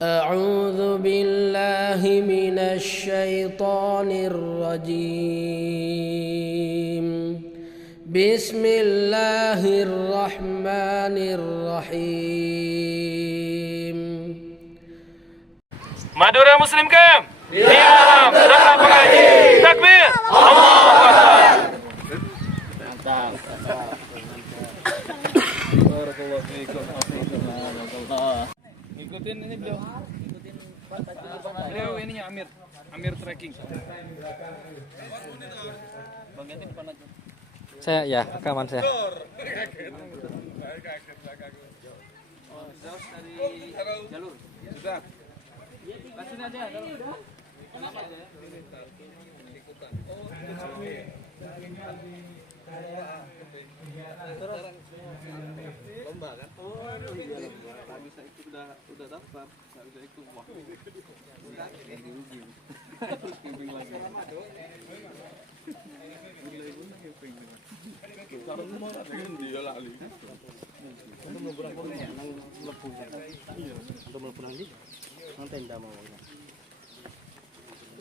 أعوذ بالله من الشيطان الرجيم بسم الله الرحمن الرحيم Madura Muslim Camp diam tetap mengaji takbir Allahu Akbar. Barakallahu fiikum. Ngikutin ini beliau ininya Amir trekking. Bang Yatin depan aja. Saya ya rekaman saya. Jauh dari jalur. Sudah. Kasih aja. Kenapa aja? Ikutan. Lomba kan? Oh iya. Nggak bisa ikut udah daftar, nggak bisa ikut. Wah. Camping lagi. Kalau mau dia lali. Untuk berang-berang ya, nang lebu. Iya, untuk berang di. Nang tenda mau.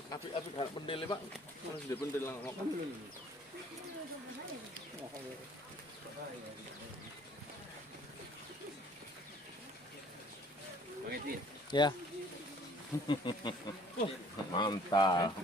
Api kalau pendel Pak, harus di pendel lang kan. Ya. Mantap.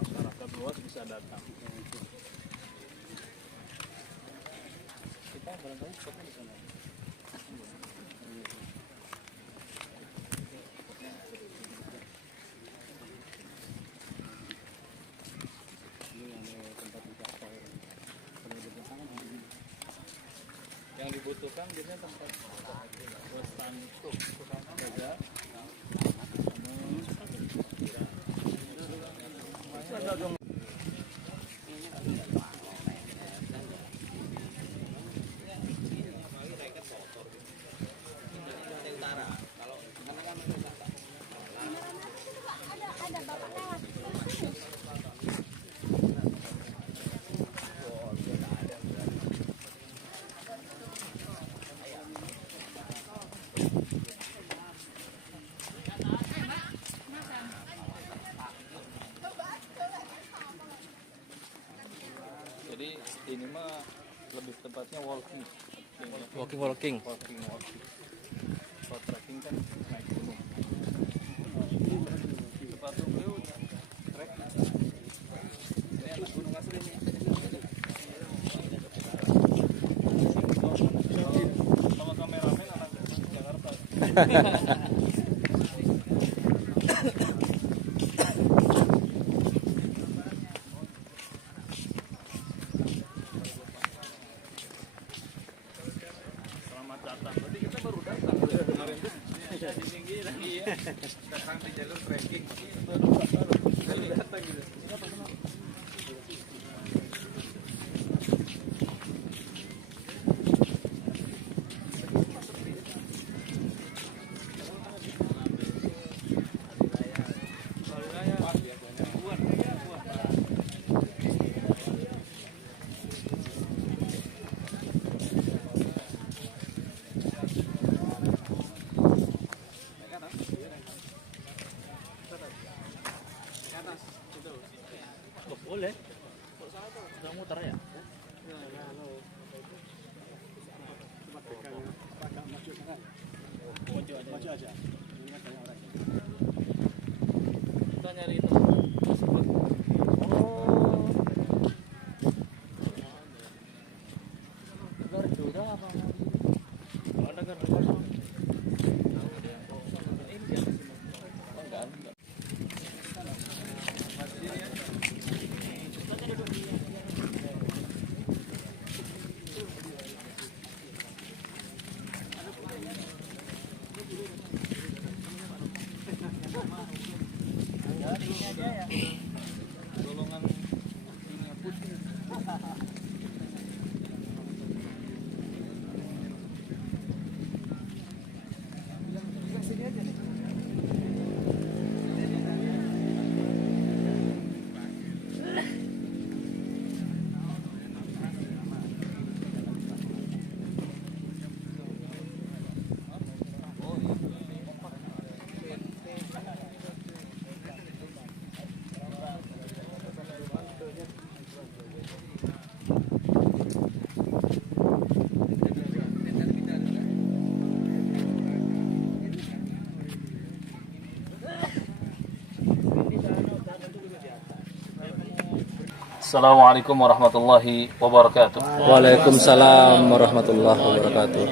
Masyarakat luas bisa datang. Kita barangkali stopnya di sana. Yang dibutuhkan biasanya tempat untuk jaga. Jadi ini mah lebih tepatnya walking. Kalau trekking kan naik gunung. Sepatu beliau trek. Ini anak gunung asli nih. Sama kameramen anak Jakarta. Datang di jalur trekking. Datang gitu. Maju aja. Ini kan banyak orang. Kita nyari teman tersebut. Oh. Gardu apa? Ada gardu. Golongan putih. Assalamualaikum warahmatullahi wabarakatuh. Waalaikumsalam warahmatullahi wabarakatuh.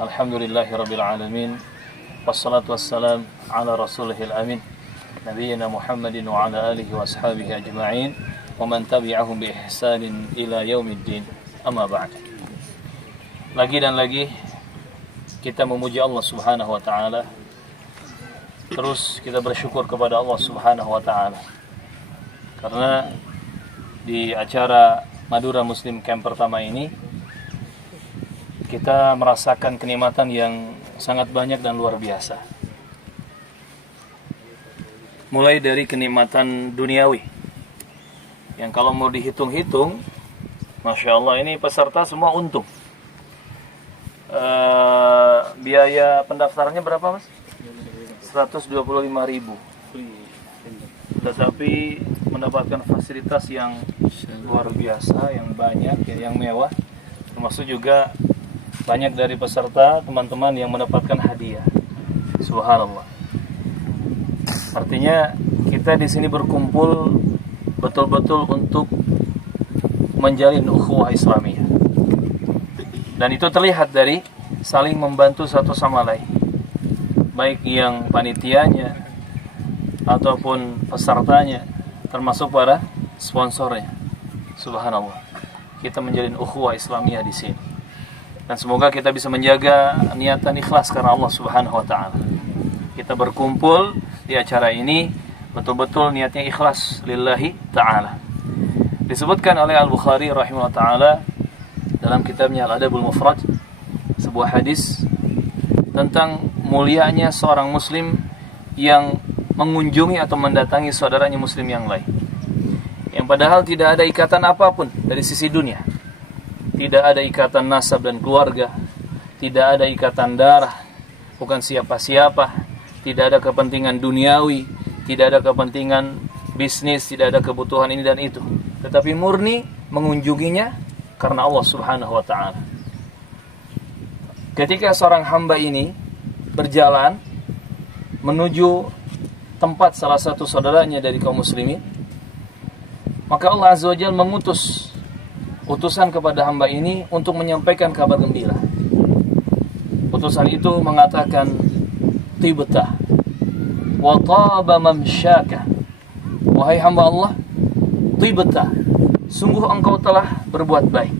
Alhamdulillahi rabbil alamin. Wassalatu wassalam ala rasulihil amin. Nabiyyina Muhammadin wa ala alihi wa ashabihi ajma'in. Wa man tabi'ahum bi ihsanin ila yaumiddin. Amma ba'd. Lagi dan lagi kita memuji Allah Subhanahu wa taala. Terus kita bersyukur kepada Allah Subhanahu wa taala. Karena di acara Madura Muslim Camp pertama ini kita merasakan kenikmatan yang sangat banyak dan luar biasa. Mulai dari kenikmatan duniawi yang kalau mau dihitung-hitung, Masya Allah ini peserta semua untung. Biaya pendaftarannya berapa Mas? 125.000. Tetapi mendapatkan fasilitas yang luar biasa, yang banyak, yang mewah. Termasuk juga banyak dari peserta teman-teman yang mendapatkan hadiah. Subhanallah. Artinya kita di sini berkumpul betul-betul untuk menjalin ukhuwah Islamiyah. Dan itu terlihat dari saling membantu satu sama lain. Baik yang panitianya ataupun pesertanya, termasuk para sponsornya. Subhanallah. Kita menjalin ukhuwah Islamiyah di sini. Dan semoga kita bisa menjaga niatan ikhlas karena Allah Subhanahu wa taala. Kita berkumpul di acara ini betul-betul niatnya ikhlas lillahi taala. Disebutkan oleh Al-Bukhari rahimahullah taala dalam kitabnya Al-Adabul Mufrad sebuah hadis tentang mulianya seorang muslim yang mengunjungi atau mendatangi saudaranya muslim yang lain, yang padahal tidak ada ikatan apapun dari sisi dunia, tidak ada ikatan nasab dan keluarga, tidak ada ikatan darah, bukan siapa-siapa, tidak ada kepentingan duniawi, tidak ada kepentingan bisnis, tidak ada kebutuhan ini dan itu, tetapi murni mengunjunginya karena Allah Subhanahu wa taala. Ketika seorang hamba ini berjalan menuju tempat salah satu saudaranya dari kaum muslimin, maka Allah Azza wa Jalla mengutus utusan kepada hamba ini untuk menyampaikan kabar gembira. Utusan itu mengatakan, tibta wa taba mamsyaka. Wahai hamba Allah, tibta, sungguh engkau telah berbuat baik.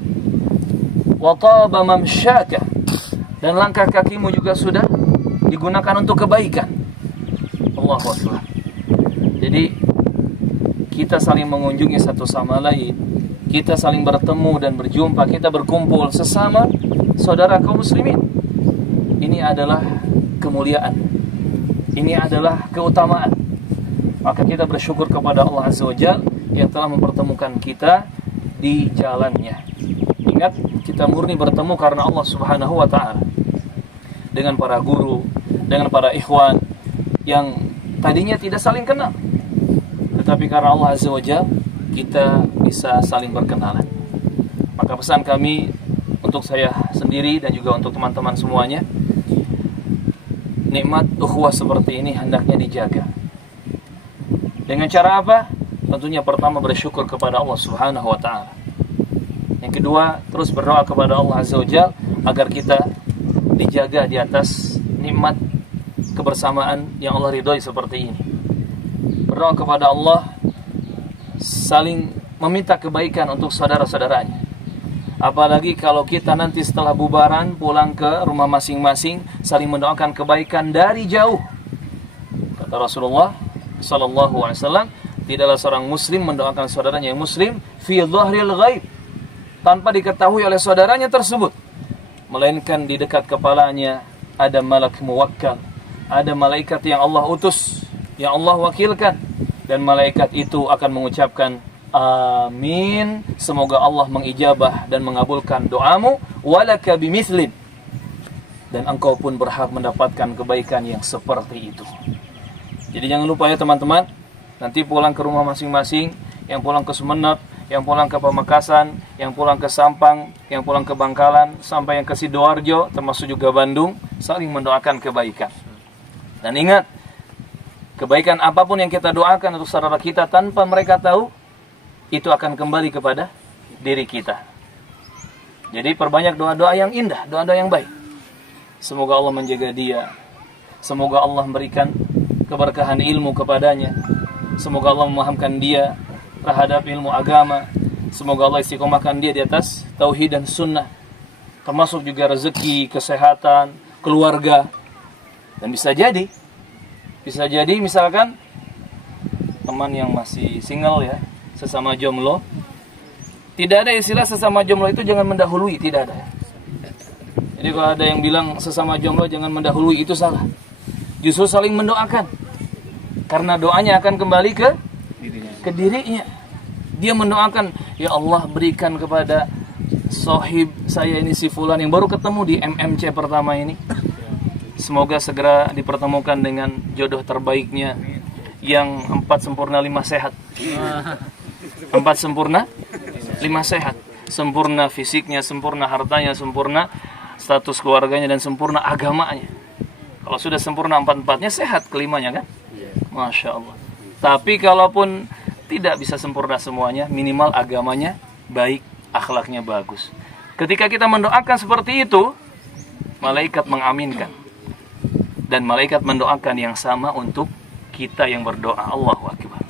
Wa taba mamsyaka, dan langkah kakimu juga sudah digunakan untuk kebaikan. Allahu Akbar. Jadi kita saling mengunjungi satu sama lain, kita saling bertemu dan berjumpa, kita berkumpul sesama saudara kaum muslimin. Ini adalah kemuliaan, ini adalah keutamaan. Maka kita bersyukur kepada Allah Azza wa Jalla yang telah mempertemukan kita di jalannya. Ingat, kita murni bertemu karena Allah Subhanahu wa taala. Dengan para guru, dengan para ikhwan yang tadinya tidak saling kenal, tetapi karena Allah Azza wa Jalla kita bisa saling berkenalan. Maka pesan kami untuk saya sendiri dan juga untuk teman-teman semuanya, nikmat ukhuwah seperti ini hendaknya dijaga. Dengan cara apa? Tentunya pertama bersyukur kepada Allah Subhanahu wa taala. Yang kedua, terus berdoa kepada Allah Azza wa Jalla agar kita dijaga di atas nikmat kebersamaan yang Allah ridhoi seperti ini. Berdoa kepada Allah, saling meminta kebaikan untuk saudara-saudaranya. Apalagi kalau kita nanti setelah bubaran pulang ke rumah masing-masing, saling mendoakan kebaikan dari jauh. Kata Rasulullah sallallahu alaihi wasallam, tidaklah seorang muslim mendoakan saudaranya yang muslim fi dhahril ghaib, tanpa diketahui oleh saudaranya tersebut, melainkan di dekat kepalanya ada malak muwakkal, ada malaikat yang Allah utus, yang Allah wakilkan, dan malaikat itu akan mengucapkan amin, semoga Allah mengijabah dan mengabulkan doamu, walaka bimithlin, dan engkau pun berhak mendapatkan kebaikan yang seperti itu. Jadi jangan lupa ya teman-teman, nanti pulang ke rumah masing-masing, yang pulang ke Sumeneb, yang pulang ke Pamekasan, yang pulang ke Sampang, yang pulang ke Bangkalan, sampai yang ke Sidoarjo, termasuk juga Bandung, saling mendoakan kebaikan. Dan ingat, kebaikan apapun yang kita doakan untuk saudara kita tanpa mereka tahu, itu akan kembali kepada diri kita. Jadi perbanyak doa-doa yang indah, doa-doa yang baik. Semoga Allah menjaga dia, semoga Allah memberikan keberkahan ilmu kepadanya, semoga Allah memahamkan dia terhadap ilmu agama, semoga Allah istiqomahkan dia di atas tauhid dan sunnah, termasuk juga rezeki, kesehatan, keluarga. Dan bisa jadi misalkan teman yang masih single ya, sesama jomblo, tidak ada istilah sesama jomblo itu jangan mendahului, tidak ada. Jadi kalau ada yang bilang sesama jomblo jangan mendahului, itu salah. Justru saling mendoakan, karena doanya akan kembali ke dirinya. Dia mendoakan, ya Allah berikan kepada sohib saya ini si fulan yang baru ketemu di MMC pertama ini, semoga segera dipertemukan dengan jodoh terbaiknya yang 4 sempurna 5 sehat. 4 sempurna 5 sehat. Sempurna fisiknya, sempurna hartanya, sempurna status keluarganya, dan sempurna agamanya. Kalau sudah sempurna 4-4-nya, sehat kelimanya kan? Masya Allah. Tapi kalaupun tidak bisa sempurna semuanya, minimal agamanya baik, akhlaknya bagus. Ketika kita mendoakan seperti itu, malaikat mengaminkan, dan malaikat mendoakan yang sama untuk kita yang berdoa. Allahu Akbar.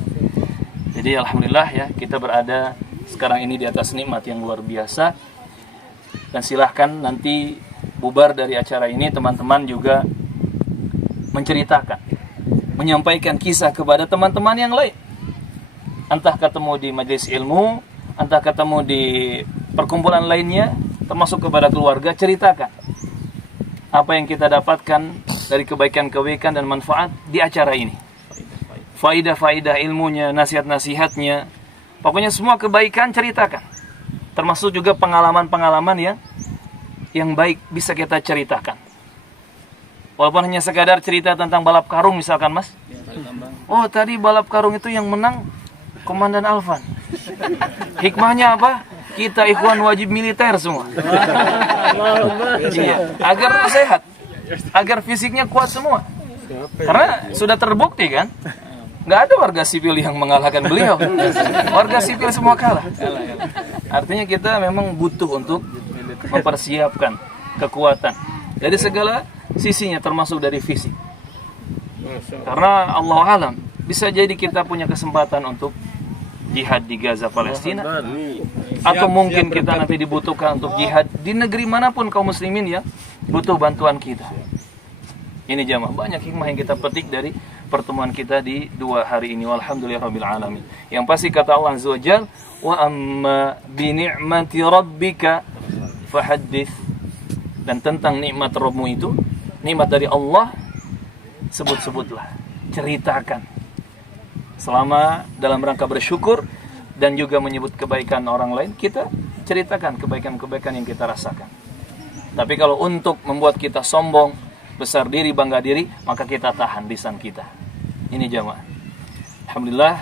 Jadi alhamdulillah ya, kita berada sekarang ini di atas nikmat yang luar biasa. Dan silahkan nanti bubar dari acara ini, teman-teman juga menceritakan, menyampaikan kisah kepada teman-teman yang lain. Entah ketemu di majelis ilmu, entah ketemu di perkumpulan lainnya, termasuk kepada keluarga, ceritakan apa yang kita dapatkan dari kebaikan-kebaikan dan manfaat di acara ini. Faidah-faidah ilmunya, nasihat-nasihatnya, pokoknya semua kebaikan ceritakan. Termasuk juga pengalaman-pengalaman yang baik bisa kita ceritakan. Walaupun hanya sekadar cerita tentang balap karung misalkan, Mas. Oh, tadi balap karung itu yang menang Komandan Alvan. Hikmahnya apa? Kita ikhwan wajib militer semua. Iya, agar sehat, agar fisiknya kuat semua. Karena sudah terbukti kan, nggak ada warga sipil yang mengalahkan beliau. Warga sipil semua kalah. Artinya kita memang butuh untuk mempersiapkan kekuatan dari segala sisinya, termasuk dari fisik. Karena Allah alam, bisa jadi kita punya kesempatan untuk jihad di Gaza, Palestina, atau mungkin kita nanti dibutuhkan untuk jihad di negeri manapun kaum muslimin yang butuh bantuan kita. Ini jamaah, banyak hikmah yang kita petik dari pertemuan kita di 2 hari ini. Walhamdulillahirabbil alamin. Yang pasti kata Allah Azza wa Jalla, wa amma bi ni'mati rabbika fahaddits. Dan tentang nikmat Rabbmu itu, nikmat dari Allah, sebut-sebutlah, ceritakan. Selama dalam rangka bersyukur dan juga menyebut kebaikan orang lain, kita ceritakan kebaikan-kebaikan yang kita rasakan. Tapi kalau untuk membuat kita sombong, besar diri, bangga diri, maka kita tahan lisan kita. Ini jamaah. Alhamdulillah,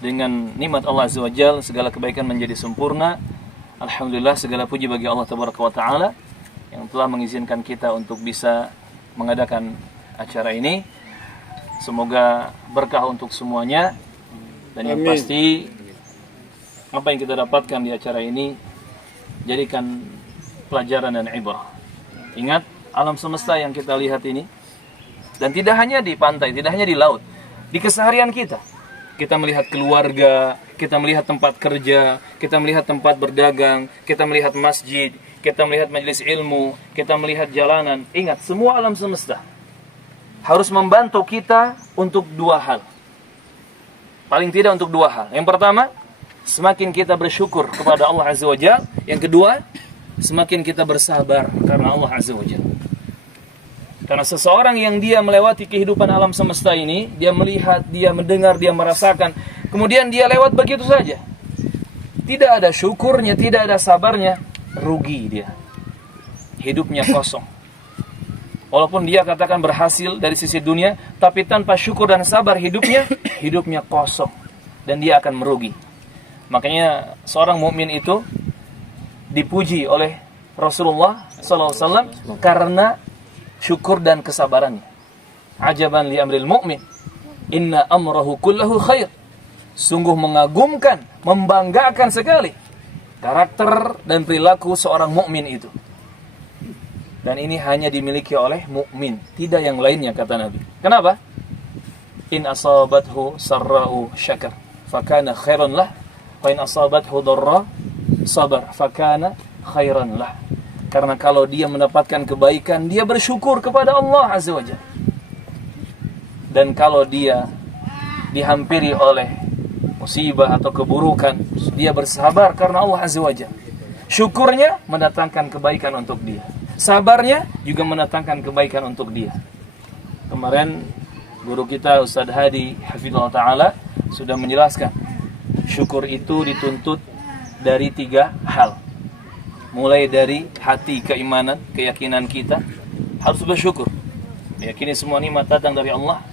dengan nikmat Allah Azza wa Jalla segala kebaikan menjadi sempurna. Alhamdulillah, segala puji bagi Allah Tabaraka wa Ta'ala yang telah mengizinkan kita untuk bisa mengadakan acara ini. Semoga berkah untuk semuanya. Dan yang pasti, apa yang kita dapatkan di acara ini jadikan pelajaran dan ibrah. Ingat, alam semesta yang kita lihat ini, dan tidak hanya di pantai, tidak hanya di laut, di keseharian kita. Kita melihat keluarga, kita melihat tempat kerja, kita melihat tempat berdagang, kita melihat masjid, kita melihat majelis ilmu, kita melihat jalanan. Ingat, semua alam semesta harus membantu kita untuk dua hal. Paling tidak untuk dua hal. Yang pertama, semakin kita bersyukur kepada Allah Azza wa Jalla. Yang kedua, semakin kita bersabar karena Allah Azza wa Jalla. Karena seseorang yang dia melewati kehidupan alam semesta ini, dia melihat, dia mendengar, dia merasakan, kemudian dia lewat begitu saja, tidak ada syukurnya, tidak ada sabarnya, rugi dia. Hidupnya kosong. Walaupun dia katakan berhasil dari sisi dunia, tapi tanpa syukur dan sabar hidupnya kosong. Dan dia akan merugi. Makanya seorang mukmin itu dipuji oleh Rasulullah SAW karena syukur dan kesabarannya. Ajaban li amril mu'min, inna amrahu kullahu khair. Sungguh mengagumkan, membanggakan sekali karakter dan perilaku seorang mukmin itu. Dan ini hanya dimiliki oleh mukmin, tidak yang lainnya, kata Nabi. Kenapa? In asabathu sarra'u syakar fakana khairan lah, wa in asabathu darra sabar fakana khairan lah. Karena kalau dia mendapatkan kebaikan, dia bersyukur kepada Allah Azza wa Jalla. Dan kalau dia dihampiri oleh musibah atau keburukan, dia bersabar karena Allah Azza wa Jalla. Syukurnya mendatangkan kebaikan untuk dia. Sabarnya juga mendatangkan kebaikan untuk dia. Kemarin guru kita Ustaz Hadi Hafizullah Ta'ala sudah menjelaskan, syukur itu dituntut dari 3 hal. Mulai dari hati, keimanan, keyakinan kita harus bersyukur, meyakini semua nikmat datang dari Allah.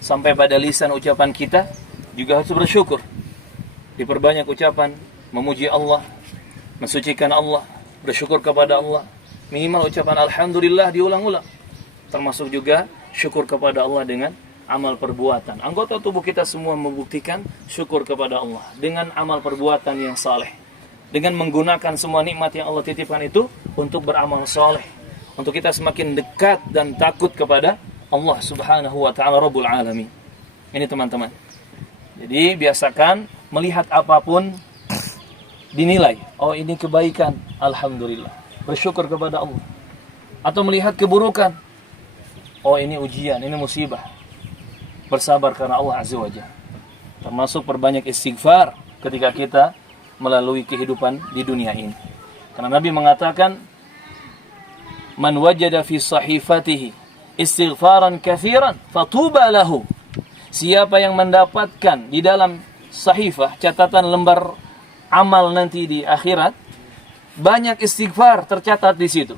Sampai pada lisan ucapan kita juga harus bersyukur. Diperbanyak ucapan memuji Allah, mensucikan Allah, bersyukur kepada Allah. Minimal ucapan Alhamdulillah diulang-ulang. Termasuk juga syukur kepada Allah dengan amal perbuatan. Anggota tubuh kita semua membuktikan syukur kepada Allah dengan amal perbuatan yang saleh. Dengan menggunakan semua nikmat yang Allah titipkan itu untuk beramal soleh, untuk kita semakin dekat dan takut kepada Allah Subhanahu wa Ta'ala Rabbul Alamin. Ini teman-teman. Jadi biasakan melihat apapun dinilai, oh ini kebaikan, alhamdulillah, bersyukur kepada Allah. Atau melihat keburukan, oh ini ujian, ini musibah, bersabar karena Allah Azza wa Jalla. Termasuk perbanyak istighfar ketika kita melalui kehidupan di dunia ini. Karena Nabi mengatakan, man wajada fi sahifatihi istighfaran kathiran fatuba lahu. Siapa yang mendapatkan di dalam sahifah, catatan lembar amal nanti di akhirat, banyak istighfar tercatat di situ.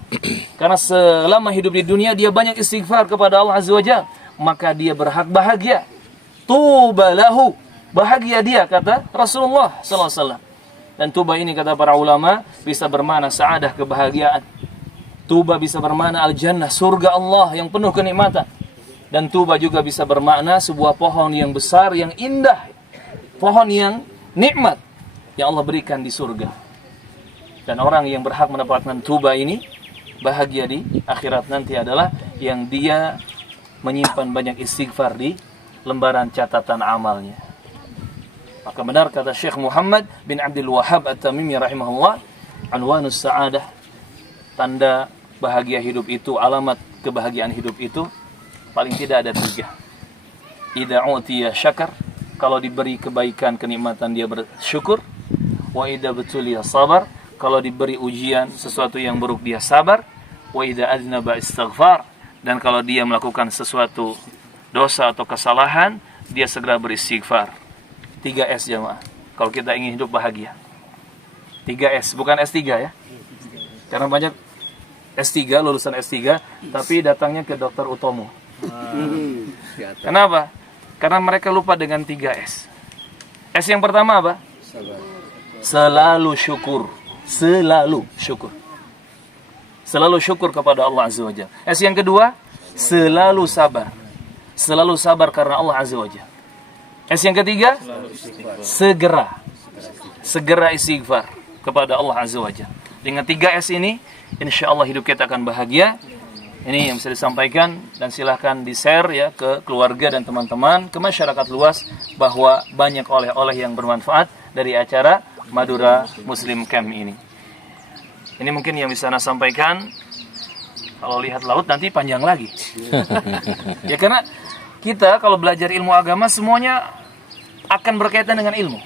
Karena selama hidup di dunia dia banyak istighfar kepada Allah Azza wa Jalla, maka dia berhak bahagia. Tuba lahu, bahagia dia, kata Rasulullah sallallahu alaihi wasallam. Dan tuba ini kata para ulama bisa bermakna sa'adah, kebahagiaan. Tuba bisa bermakna al-jannah, surga Allah yang penuh kenikmatan. Dan tuba juga bisa bermakna sebuah pohon yang besar, yang indah. Pohon yang nikmat yang Allah berikan di surga. Dan orang yang berhak mendapatkan tuba ini bahagia di akhirat nanti adalah yang dia menyimpan banyak istighfar di lembaran catatan amalnya. Maka benar kata Syekh Muhammad bin Abdul Wahhab At-Tamimi rahimahullah, anwanus sa'adah, tanda bahagia hidup itu, alamat kebahagiaan hidup itu paling tidak ada 3. Idza utiya syakar, kalau diberi kebaikan kenikmatan dia bersyukur. Wa idza butuliya sabar, kalau diberi ujian sesuatu yang buruk dia sabar. Wa idza aznaba istighfar, dan kalau dia melakukan sesuatu dosa atau kesalahan dia segera beristighfar. 3S jamaah. Kalau kita ingin hidup bahagia. 3S, bukan S3 ya. Karena banyak S3, lulusan S3, tapi datangnya ke Dr. Utomo. Kenapa? Karena mereka lupa dengan 3S. S yang pertama apa? Selalu syukur. selalu syukur. Selalu syukur kepada Allah Azza wa Jalla. S yang kedua, selalu sabar. Selalu sabar karena Allah Azza wa Jalla. S yang ketiga, segera istighfar kepada Allah Azza wa Jalla. Dengan 3 S ini, insya Allah hidup kita akan bahagia. Ini yang bisa disampaikan, dan silahkan di-share ya ke keluarga dan teman-teman, ke masyarakat luas, bahwa banyak oleh-oleh yang bermanfaat dari acara Madura Muslim Camp ini. Ini mungkin yang bisa saya sampaikan. Kalau lihat laut nanti panjang lagi. Ya karena kita kalau belajar ilmu agama semuanya akan berkaitan dengan ilmu.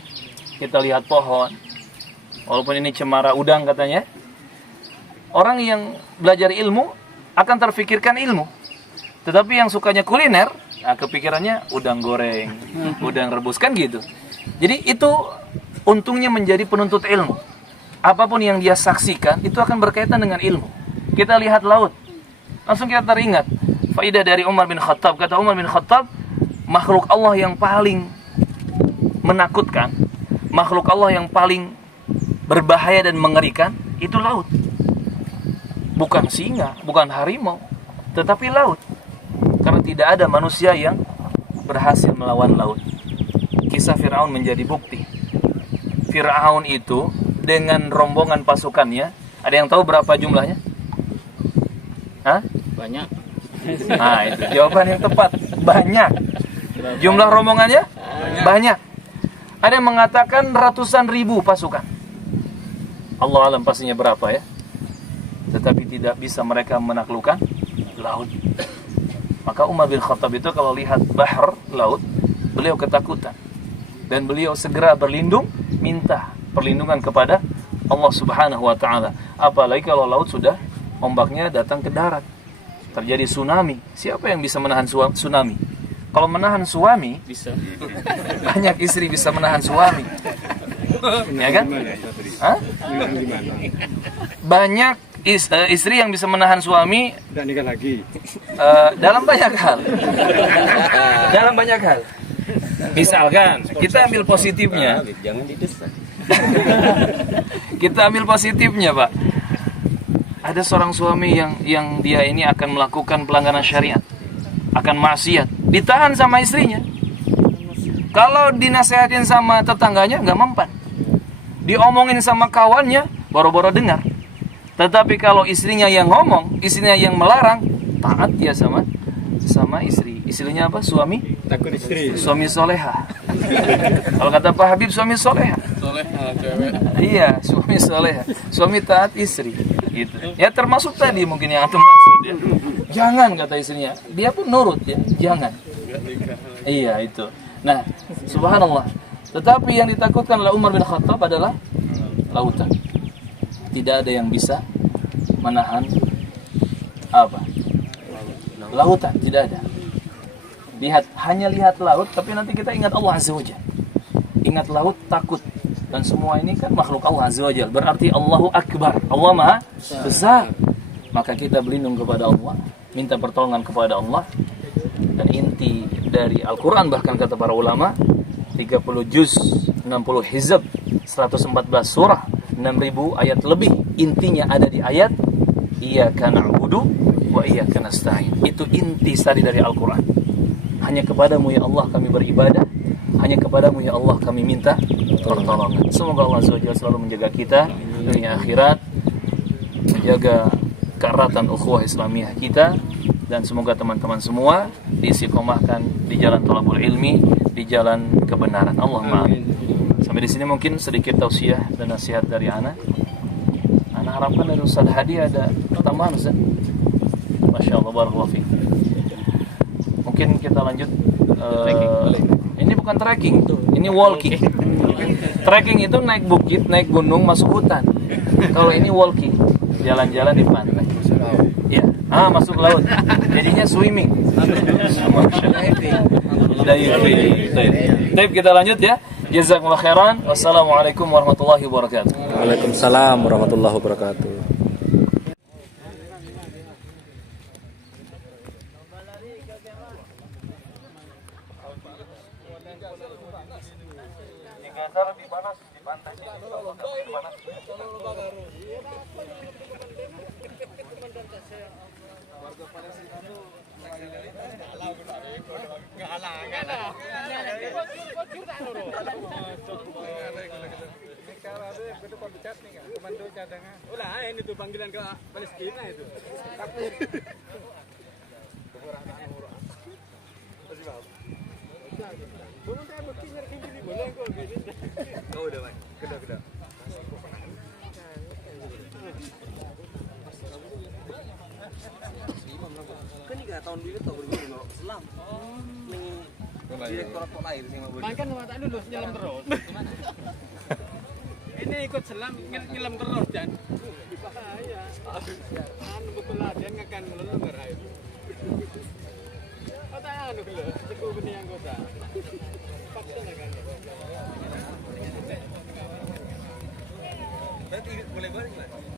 Kita lihat pohon, walaupun ini cemara udang katanya. Orang yang belajar ilmu akan terfikirkan ilmu. Tetapi yang sukanya kuliner, kepikirannya udang goreng, udang rebus, kan gitu. Jadi itu untungnya menjadi penuntut ilmu. Apapun yang dia saksikan itu akan berkaitan dengan ilmu. Kita lihat laut, langsung kita teringat faidah dari Umar bin Khattab. Kata Umar bin Khattab, makhluk Allah yang paling menakutkan, makhluk Allah yang paling berbahaya dan mengerikan itu laut. Bukan singa, bukan harimau, tetapi laut. Karena tidak ada manusia yang berhasil melawan laut. Kisah Fir'aun menjadi bukti. Fir'aun itu dengan rombongan pasukannya, ada yang tahu berapa jumlahnya? Hah? Banyak. Nah, itu jawaban yang tepat. Banyak. Jumlah rombongannya? Banyak. Ada yang mengatakan ratusan ribu pasukan. Allah alam pastinya berapa ya. Tetapi tidak bisa mereka menaklukkan laut. Maka Umar bin Khattab itu kalau lihat bahar, laut, beliau ketakutan. Dan beliau segera berlindung, minta perlindungan kepada Allah Subhanahu wa Ta'ala. Apalagi kalau laut sudah ombaknya datang ke darat, terjadi tsunami. Siapa yang bisa menahan tsunami? Kalau menahan suami, bisa. Banyak istri bisa menahan suami. Ya kan? Hah? Banyak istri yang bisa menahan suami. Tidak nikah lagi. Dalam banyak hal. Dalam banyak hal. Misalkan kita ambil positifnya. Jangan didesak. Kita ambil positifnya, Pak. Ada seorang suami yang dia ini akan melakukan pelanggaran syariat, akan maksiat, ditahan sama istrinya. Kalau dinasehatin sama tetangganya nggak mempan, diomongin sama kawannya boro-boro dengar. Tetapi kalau istrinya yang ngomong, istrinya yang melarang, taat dia sama istri. Istrinya apa? Suami? Takut istri. Suami soleha. Kalau kata Pak Habib, suami soleha. Soleha cewek. Iya, suami soleha. Suami taat istri. Gitu. Ya termasuk tadi mungkin yang antum maksud ya. Jangan kata istrinya. Dia pun nurut ya. Jangan. Iya itu. Nah, subhanallah. Tetapi yang ditakutkan oleh Umar bin Khattab adalah lautan. Tidak ada yang bisa menahan apa? Lautan, tidak ada. Hanya lihat laut, tapi nanti kita ingat Allah Azza wa Jalla. Ingat laut, takut. Dan semua ini kan makhluk Allah Azza wa Jalla. Berarti Allahu Akbar. Allah Maha Besar. Maka kita berlindung kepada Allah, minta pertolongan kepada Allah. Dan inti dari Al-Quran, bahkan kata para ulama, 30 juz, 60 hizab, 114 surah, 6.000 ayat lebih. Intinya ada di ayat Iyyaka na'budu wa iyyaka nasta'in. Itu inti sari dari Al-Quran. Hanya kepadamu ya Allah kami beribadah, hanya kepadamu ya Allah kami minta pertolongan. Semoga Allah SWT selalu menjaga kita dunia akhirat, menjaga keeratan ukhuwah Islamiyah kita, dan semoga teman-teman semua diistiqomahkan di jalan thalabul ilmi, di jalan kebenaran. Allahumma amin. Sampai di sini mungkin sedikit tausiah dan nasihat dari ana. Ana harapkan dari Ustaz Hadi ada tambahan, Ustaz. Masya Allah, barakallahu fiik. Mungkin kita lanjut. Ini bukan trekking, ini walking. Trekking itu naik bukit, naik gunung, masuk hutan. Kalau ini walking, jalan-jalan di pantai. Ya, masuk laut. Jadinya swimming. Baik, kita lanjut ya. Jazakumullah khairan. Wassalamualaikum warahmatullahi wabarakatuh. Waalaikumsalam warahmatullahi wabarakatuh. Digeser, dipanas, Ulah ini tuh panggilan ke Palestina itu. Oh udah man, kedah. Kan ini tahun dulu tuh berguna Selam. Direktorat Polair sih mah. Makan sama tak lulus nyelam terus. Ini ikut selam nyelam terus dan bahaya. Anu betul dia ngakan melulu ngerai. Kota anu gelo, cukup ini anggota. Paksa kan. Berarti boleh goreng lah.